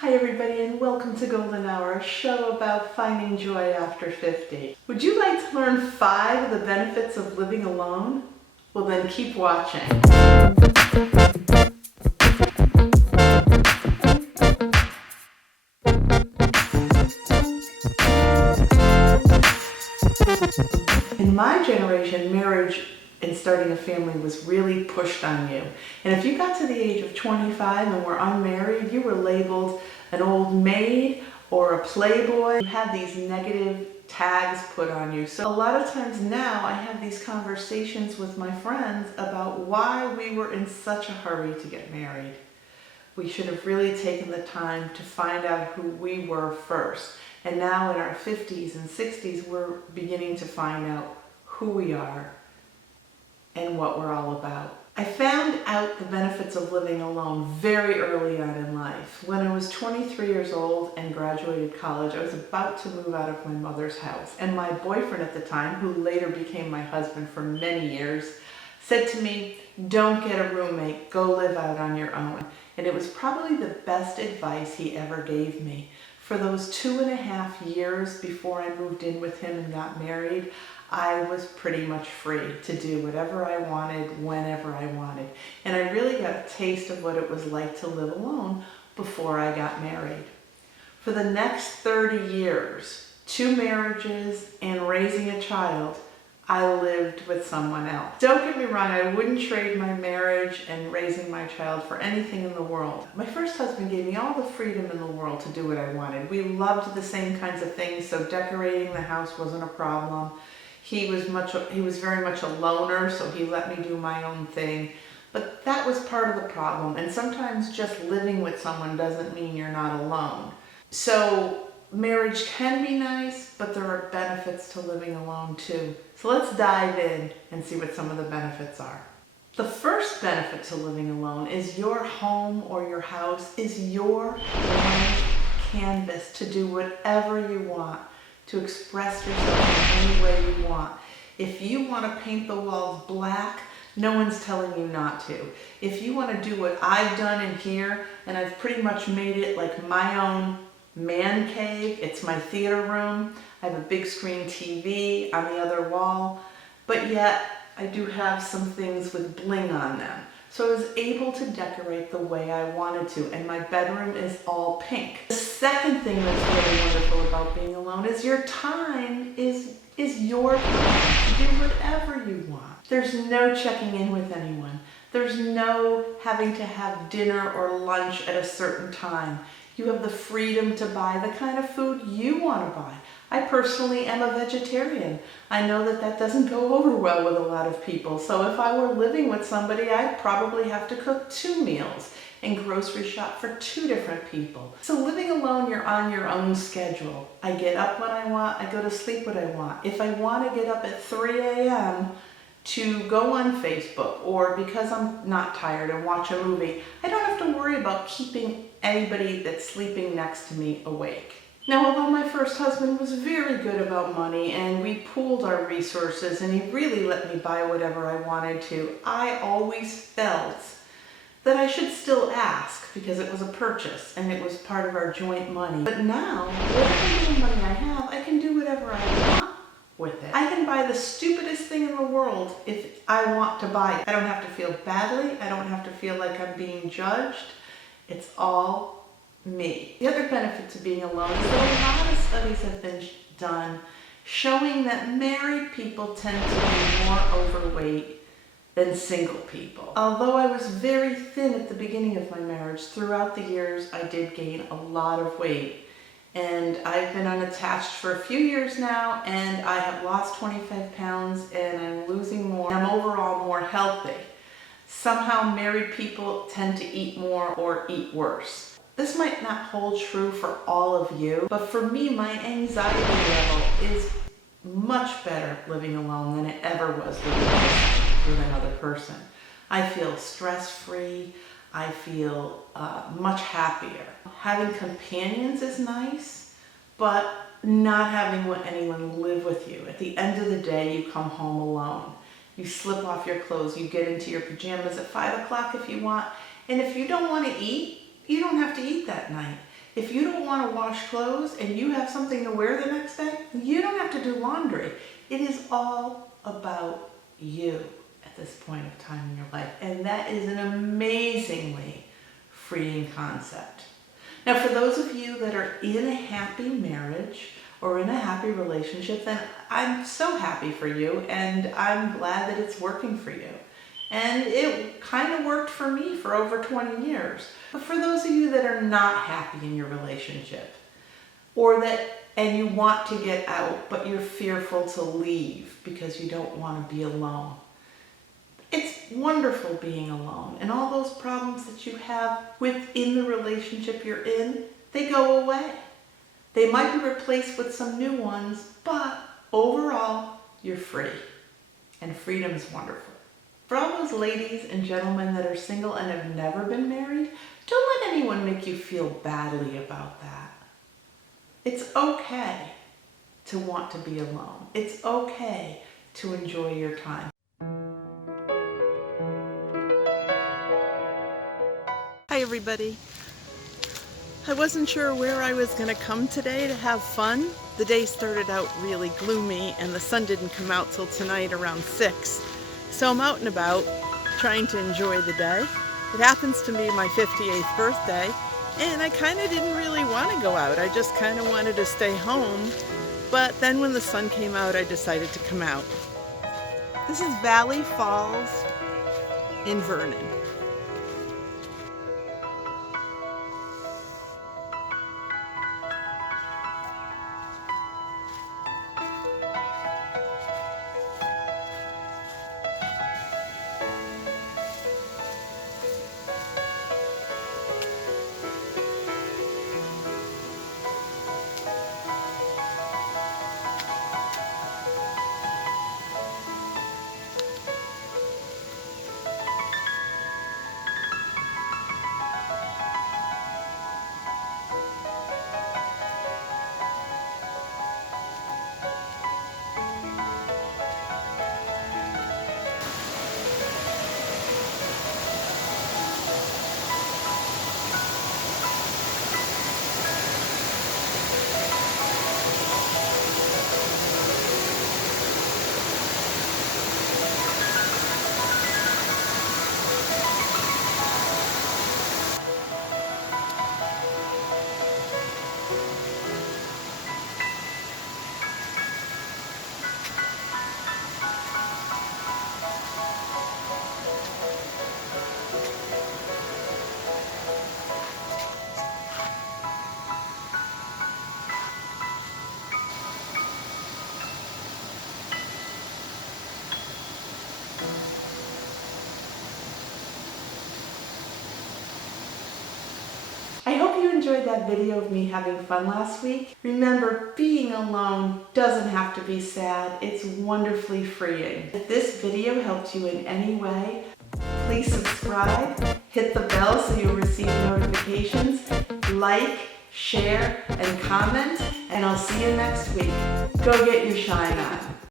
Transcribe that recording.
Hi everybody and welcome to Golden Hour, a show about finding joy after 50. Would you like to learn 5 of the benefits of living alone? Well then keep watching. In my generation, marriage and starting a family was really pushed on you. And if you got to the age of 25 and were unmarried, you were labeled an old maid or a playboy. You had these negative tags put on you. So a lot of times now I have these conversations with my friends about why we were in such a hurry to get married. We should have really taken the time to find out who we were first. And now in our 50s and 60s, we're beginning to find out who we are and what we're all about. I found out the benefits of living alone very early on in life. When I was 23 years old and graduated college, I was about to move out of my mother's house. And my boyfriend at the time, who later became my husband for many years, said to me, "Don't get a roommate, go live out on your own." And it was probably the best advice he ever gave me. For those 2.5 years before I moved in with him and got married, I was pretty much free to do whatever I wanted, whenever I wanted. And I really got a taste of what it was like to live alone before I got married. For the next 30 years, 2 marriages and raising a child, I lived with someone else. Don't get me wrong, I wouldn't trade my marriage and raising my child for anything in the world. My first husband gave me all the freedom in the world to do what I wanted. We loved the same kinds of things, so decorating the house wasn't a problem. He was very much a loner, so he let me do my own thing. But that was part of the problem, and sometimes just living with someone doesn't mean you're not alone. So marriage can be nice, but there are benefits to living alone too. So let's dive in and see what some of the benefits are. The first benefit to living alone is your home or your house is your blank canvas to do whatever you want, to express yourself in any way you want. If you want to paint the walls black, no one's telling you not to. If you want to do what I've done in here, and I've pretty much made it like my own man cave, it's my theater room. I have a big screen TV on the other wall, but yet I do have some things with bling on them. So I was able to decorate the way I wanted to, and my bedroom is all pink. The second thing that's really wonderful about being alone is your time is your time to do whatever you want. There's no checking in with anyone. There's no having to have dinner or lunch at a certain time. You have the freedom to buy the kind of food you want to buy. I personally am a vegetarian. I know that that doesn't go over well with a lot of people. So if I were living with somebody, I'd probably have to cook 2 meals and grocery shop for 2 different people. So living alone, you're on your own schedule. I get up when I want, I go to sleep when I want. If I want to get up at 3 a.m. to go on Facebook, or because I'm not tired and watch a movie, I don't have to worry about keeping anybody that's sleeping next to me awake. Now, although my first husband was very good about money and we pooled our resources and he really let me buy whatever I wanted to, I always felt that I should still ask because it was a purchase and it was part of our joint money. But now, whatever little money I have, I can do whatever I want with it. I can buy the stupidest thing in the world if I want to buy it. I don't have to feel badly. I don't have to feel like I'm being judged. It's all me. The other benefit to being alone is that a lot of studies have been done showing that married people tend to be more overweight than single people. Although I was very thin at the beginning of my marriage, throughout the years I did gain a lot of weight. And I've been unattached for a few years now, and I have lost 25 pounds and I'm losing more. I'm overall more healthy. Somehow married people tend to eat more or eat worse. This might not hold true for all of you, but for me, my anxiety level is much better living alone than it ever was with another person. I feel stress-free. I feel much happier. Having companions is nice, but not having anyone live with you. At the end of the day, you come home alone. You slip off your clothes. You get into your pajamas at 5 o'clock if you want. And if you don't want to eat, you don't have to eat that night. If you don't want to wash clothes and you have something to wear the next day, you don't have to do laundry. It is all about you at this point of time in your life. And that is an amazingly freeing concept. Now, for those of you that are in a happy marriage or in a happy relationship, then I'm so happy for you, and I'm glad that it's working for you. And it kind of worked for me for over 20 years. But for those of you that are not happy in your relationship, and you want to get out, but you're fearful to leave because you don't want to be alone, it's wonderful being alone. And all those problems that you have within the relationship you're in, they go away. They might be replaced with some new ones, but overall, you're free. And freedom's wonderful. For all those ladies and gentlemen that are single and have never been married, don't let anyone make you feel badly about that. It's okay to want to be alone. It's okay to enjoy your time. Hi everybody. I wasn't sure where I was going to come today to have fun. The day started out really gloomy and the sun didn't come out till tonight around 6. So I'm out and about trying to enjoy the day. It happens to be my 58th birthday, and I kind of didn't really want to go out. I just kind of wanted to stay home. But then when the sun came out, I decided to come out. This is Valley Falls in Vernon. I hope you enjoyed that video of me having fun last week. Remember, being alone doesn't have to be sad. It's wonderfully freeing. If this video helped you in any way, please subscribe, hit the bell so you'll receive notifications, like, share, and comment, and I'll see you next week. Go get your shine on.